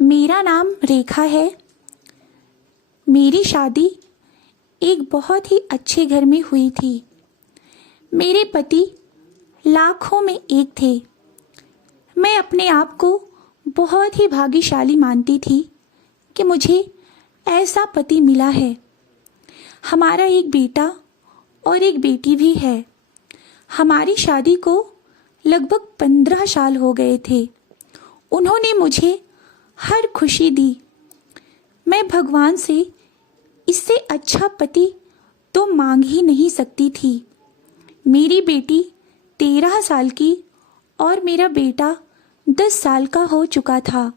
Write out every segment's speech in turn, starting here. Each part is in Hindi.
मेरा नाम रेखा है। मेरी शादी एक बहुत ही अच्छे घर में हुई थी। मेरे पति लाखों में एक थे। मैं अपने आप को बहुत ही भाग्यशाली मानती थी कि मुझे ऐसा पति मिला है। हमारा एक बेटा और एक बेटी भी है। हमारी शादी को लगभग 15 साल हो गए थे। उन्होंने मुझे हर खुशी दी। मैं भगवान से इससे अच्छा पति तो मांग ही नहीं सकती थी। मेरी बेटी 13 साल की और मेरा बेटा 10 साल का हो चुका था।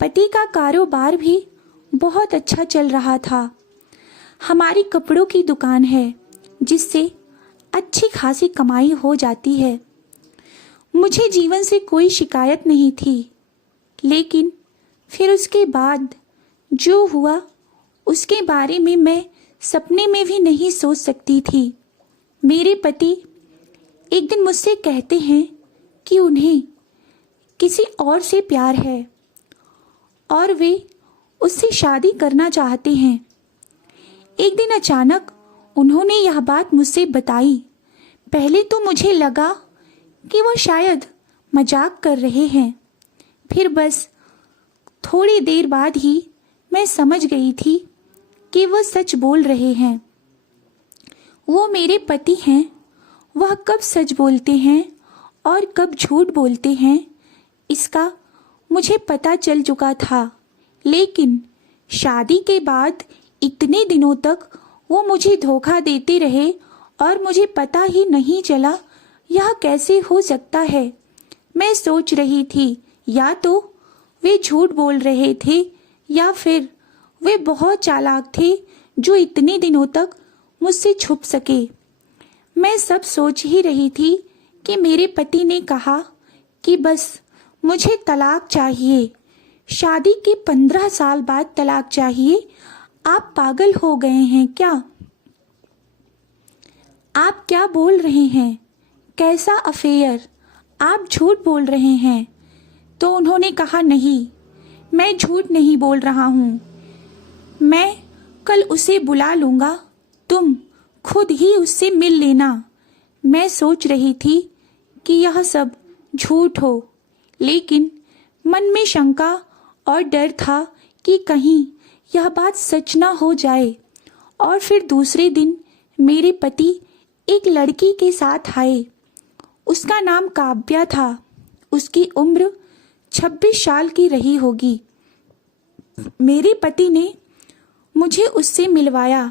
पति का कारोबार भी बहुत अच्छा चल रहा था। हमारी कपड़ों की दुकान है जिससे अच्छी खासी कमाई हो जाती है। मुझे जीवन से कोई शिकायत नहीं थी, लेकिन फिर उसके बाद जो हुआ उसके बारे में मैं सपने में भी नहीं सोच सकती थी। मेरे पति एक दिन मुझसे कहते हैं कि उन्हें किसी और से प्यार है और वे उससे शादी करना चाहते हैं। एक दिन अचानक उन्होंने यह बात मुझसे बताई। पहले तो मुझे लगा कि वो शायद मजाक कर रहे हैं, फिर बस थोड़ी देर बाद ही मैं समझ गई थी कि वह सच बोल रहे हैं। वो मेरे पति हैं। वह कब सच बोलते हैं और कब झूठ बोलते हैं इसका मुझे पता चल चुका था, लेकिन शादी के बाद इतने दिनों तक वो मुझे धोखा देते रहे और मुझे पता ही नहीं चला यह कैसे हो सकता है। मैं सोच रही थी या तो वे झूठ बोल रहे थे या फिर वे बहुत चालाक थे जो इतने दिनों तक मुझसे छुप सके। मैं सब सोच ही रही थी कि मेरे पति ने कहा कि बस मुझे तलाक चाहिए। शादी के 15 साल बाद तलाक चाहिए। आप पागल हो गए हैं क्या? आप क्या बोल रहे हैं? कैसा अफेयर? आप झूठ बोल रहे हैं। तो उन्होंने कहा, नहीं, मैं झूठ नहीं बोल रहा हूँ। मैं कल उसे बुला लूँगा, तुम खुद ही उससे मिल लेना। मैं सोच रही थी कि यह सब झूठ हो, लेकिन मन में शंका और डर था कि कहीं यह बात सच ना हो जाए। और फिर दूसरे दिन मेरे पति एक लड़की के साथ आए। उसका नाम काव्या था। उसकी उम्र 26 साल की रही होगी। मेरे पति ने मुझे उससे मिलवाया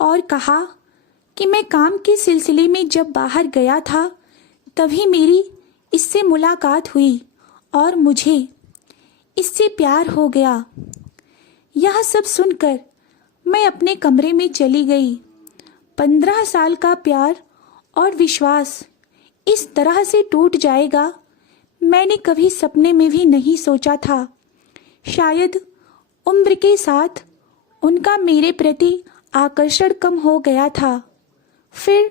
और कहा कि मैं काम के सिलसिले में जब बाहर गया था तभी मेरी इससे मुलाकात हुई और मुझे इससे प्यार हो गया। यह सब सुनकर मैं अपने कमरे में चली गई। 15 साल का प्यार और विश्वास इस तरह से टूट जाएगा मैंने कभी सपने में भी नहीं सोचा था। शायद उम्र के साथ उनका मेरे प्रति आकर्षण कम हो गया था। फिर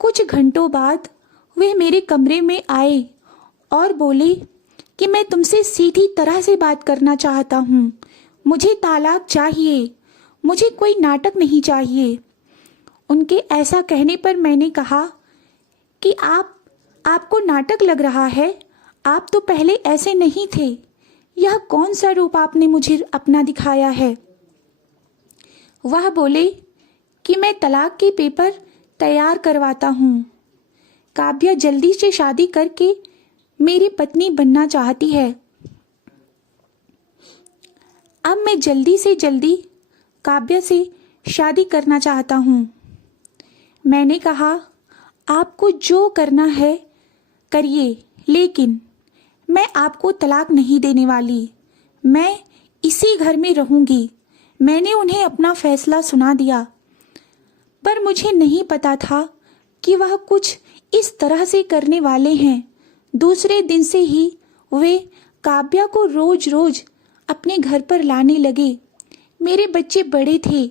कुछ घंटों बाद वे मेरे कमरे में आए और बोले कि मैं तुमसे सीधी तरह से बात करना चाहता हूँ। मुझे तलाक चाहिए। मुझे कोई नाटक नहीं चाहिए। उनके ऐसा कहने पर मैंने कहा कि आपको नाटक लग रहा है। आप तो पहले ऐसे नहीं थे। यह कौन सा रूप आपने मुझे अपना दिखाया है? वह बोले कि मैं तलाक के पेपर तैयार करवाता हूँ। काव्या जल्दी से शादी करके मेरी पत्नी बनना चाहती है। अब मैं जल्दी से जल्दी काव्या से शादी करना चाहता हूँ। मैंने कहा, आपको जो करना है करिए, लेकिन मैं आपको तलाक नहीं देने वाली। मैं इसी घर में रहूंगी। मैंने उन्हें अपना फैसला सुना दिया, पर मुझे नहीं पता था कि वह कुछ इस तरह से करने वाले हैं। दूसरे दिन से ही वे काव्या को रोज रोज अपने घर पर लाने लगे। मेरे बच्चे बड़े थे,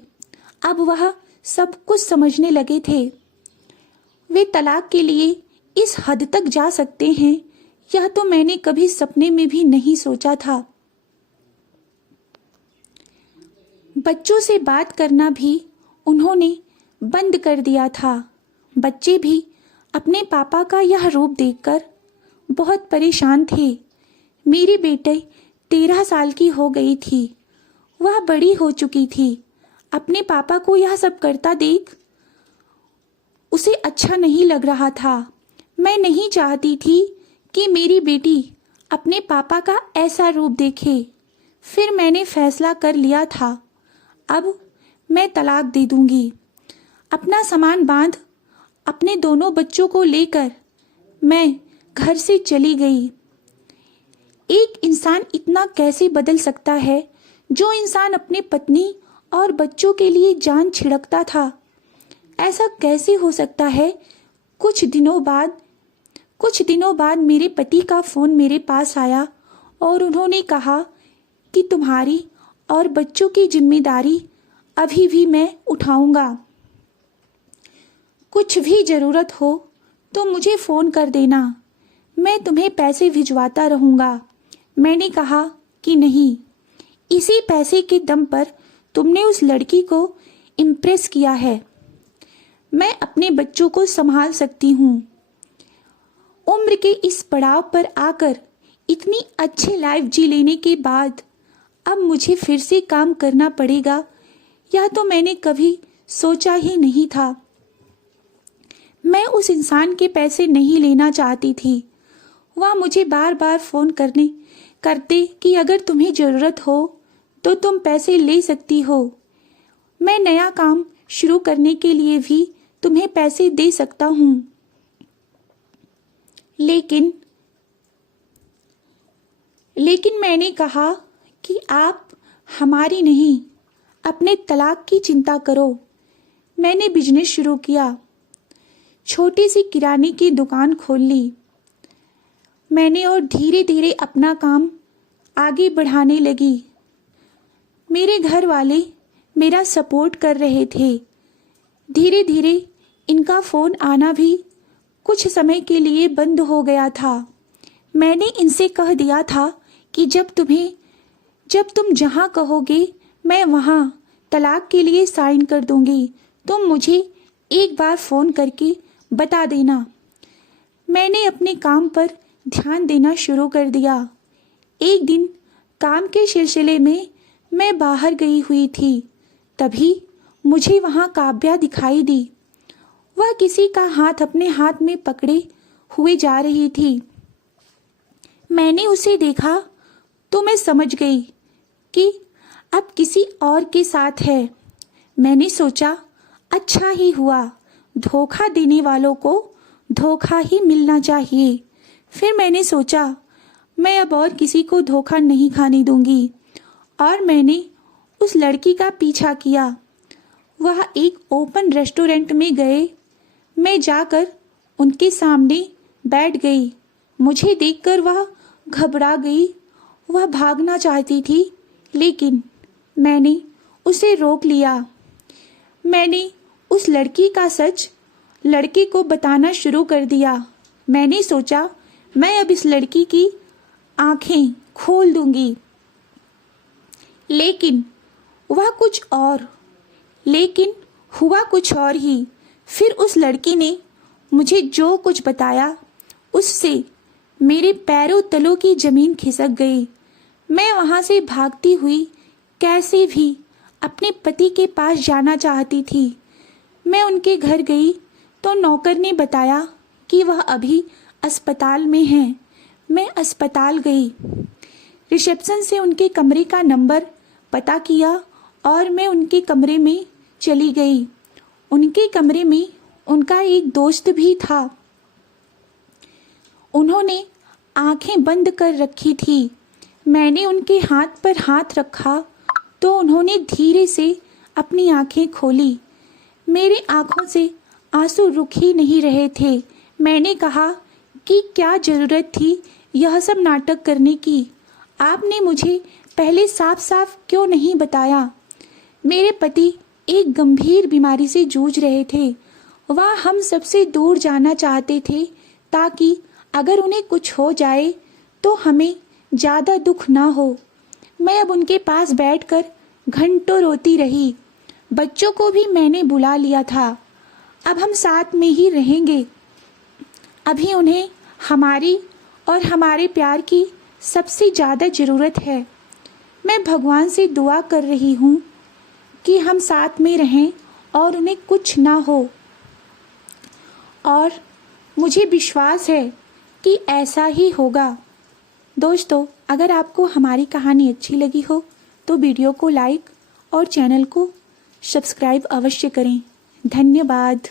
अब वह सब कुछ समझने लगे थे। वे तलाक के लिए इस हद तक जा सकते हैं, यह तो मैंने कभी सपने में भी नहीं सोचा था। बच्चों से बात करना भी उन्होंने बंद कर दिया था। बच्चे भी अपने पापा का यह रूप देखकर बहुत परेशान थे। मेरी बेटी 13 साल की हो गई थी। वह बड़ी हो चुकी थी। अपने पापा को यह सब करता देख उसे अच्छा नहीं लग रहा था। मैं नहीं चाहती थी कि मेरी बेटी अपने पापा का ऐसा रूप देखे। फिर मैंने फैसला कर लिया था, अब मैं तलाक दे दूंगी। अपना सामान बांध अपने दोनों बच्चों को लेकर मैं घर से चली गई। एक इंसान इतना कैसे बदल सकता है? जो इंसान अपनी पत्नी और बच्चों के लिए जान छिड़कता था, ऐसा कैसे हो सकता है? कुछ दिनों बाद मेरे पति का फ़ोन मेरे पास आया और उन्होंने कहा कि तुम्हारी और बच्चों की जिम्मेदारी अभी भी मैं उठाऊंगा। कुछ भी ज़रूरत हो तो मुझे फ़ोन कर देना, मैं तुम्हें पैसे भिजवाता रहूँगा। मैंने कहा कि नहीं, इसी पैसे के दम पर तुमने उस लड़की को इम्प्रेस किया है। मैं अपने बच्चों को संभाल सकती हूँ। उम्र के इस पड़ाव पर आकर इतनी अच्छी लाइफ जी लेने के बाद अब मुझे फिर से काम करना पड़ेगा, यह तो मैंने कभी सोचा ही नहीं था। मैं उस इंसान के पैसे नहीं लेना चाहती थी। वह मुझे बार बार फ़ोन करते कि अगर तुम्हें ज़रूरत हो तो तुम पैसे ले सकती हो। मैं नया काम शुरू करने के लिए भी तुम्हें पैसे दे सकता हूँ। लेकिन मैंने कहा कि आप हमारी नहीं, अपने तलाक की चिंता करो। मैंने बिजनेस शुरू किया। छोटी सी किराने की दुकान खोल ली मैंने और धीरे धीरे अपना काम आगे बढ़ाने लगी। मेरे घर वाले मेरा सपोर्ट कर रहे थे। धीरे धीरे इनका फ़ोन आना भी कुछ समय के लिए बंद हो गया था। मैंने इनसे कह दिया था कि जब तुम जहाँ कहोगे मैं वहाँ तलाक के लिए साइन कर दूँगी। तुम मुझे एक बार फ़ोन करके बता देना। मैंने अपने काम पर ध्यान देना शुरू कर दिया। एक दिन काम के सिलसिले में मैं बाहर गई हुई थी, तभी मुझे वहाँ काव्या दिखाई दी। वह किसी का हाथ अपने हाथ में पकड़े हुए जा रही थी। मैंने उसे देखा तो मैं समझ गई कि अब किसी और के साथ है। मैंने सोचा अच्छा ही हुआ, धोखा देने वालों को धोखा ही मिलना चाहिए। फिर मैंने सोचा मैं अब और किसी को धोखा नहीं खाने दूंगी और मैंने उस लड़की का पीछा किया। वह एक ओपन रेस्टोरेंट में गए। मैं जाकर उनके सामने बैठ गई। मुझे देखकर वह घबरा गई। वह भागना चाहती थी, लेकिन मैंने उसे रोक लिया। मैंने उस लड़की का सच लड़के को बताना शुरू कर दिया। मैंने सोचा मैं अब इस लड़की की आंखें खोल दूंगी। लेकिन हुआ कुछ और ही। फिर उस लड़की ने मुझे जो कुछ बताया उससे मेरे पैरों तलों की जमीन खिसक गई। मैं वहां से भागती हुई कैसे भी अपने पति के पास जाना चाहती थी। मैं उनके घर गई तो नौकर ने बताया कि वह अभी अस्पताल में हैं। मैं अस्पताल गई, रिसेप्शन से उनके कमरे का नंबर पता किया और मैं उनके कमरे में चली गई। उनके कमरे में उनका एक दोस्त भी था। उन्होंने आंखें बंद कर रखी थी। मैंने उनके हाथ पर हाथ रखा तो उन्होंने धीरे से अपनी आंखें खोली। मेरी आंखों से आंसू रुक ही नहीं रहे थे। मैंने कहा कि क्या ज़रूरत थी यह सब नाटक करने की? आपने मुझे पहले साफ साफ क्यों नहीं बताया? मेरे पति एक गंभीर बीमारी से जूझ रहे थे। वह हम सबसे दूर जाना चाहते थे ताकि अगर उन्हें कुछ हो जाए तो हमें ज़्यादा दुख ना हो। मैं अब उनके पास बैठकर घंटों रोती रही। बच्चों को भी मैंने बुला लिया था। अब हम साथ में ही रहेंगे। अभी उन्हें हमारी और हमारे प्यार की सबसे ज़्यादा ज़रूरत है। मैं भगवान से दुआ कर रही हूँ कि हम साथ में रहें और उन्हें कुछ ना हो। और मुझे विश्वास है कि ऐसा ही होगा। दोस्तों, अगर आपको हमारी कहानी अच्छी लगी हो तो वीडियो को लाइक और चैनल को सब्सक्राइब अवश्य करें। धन्यवाद।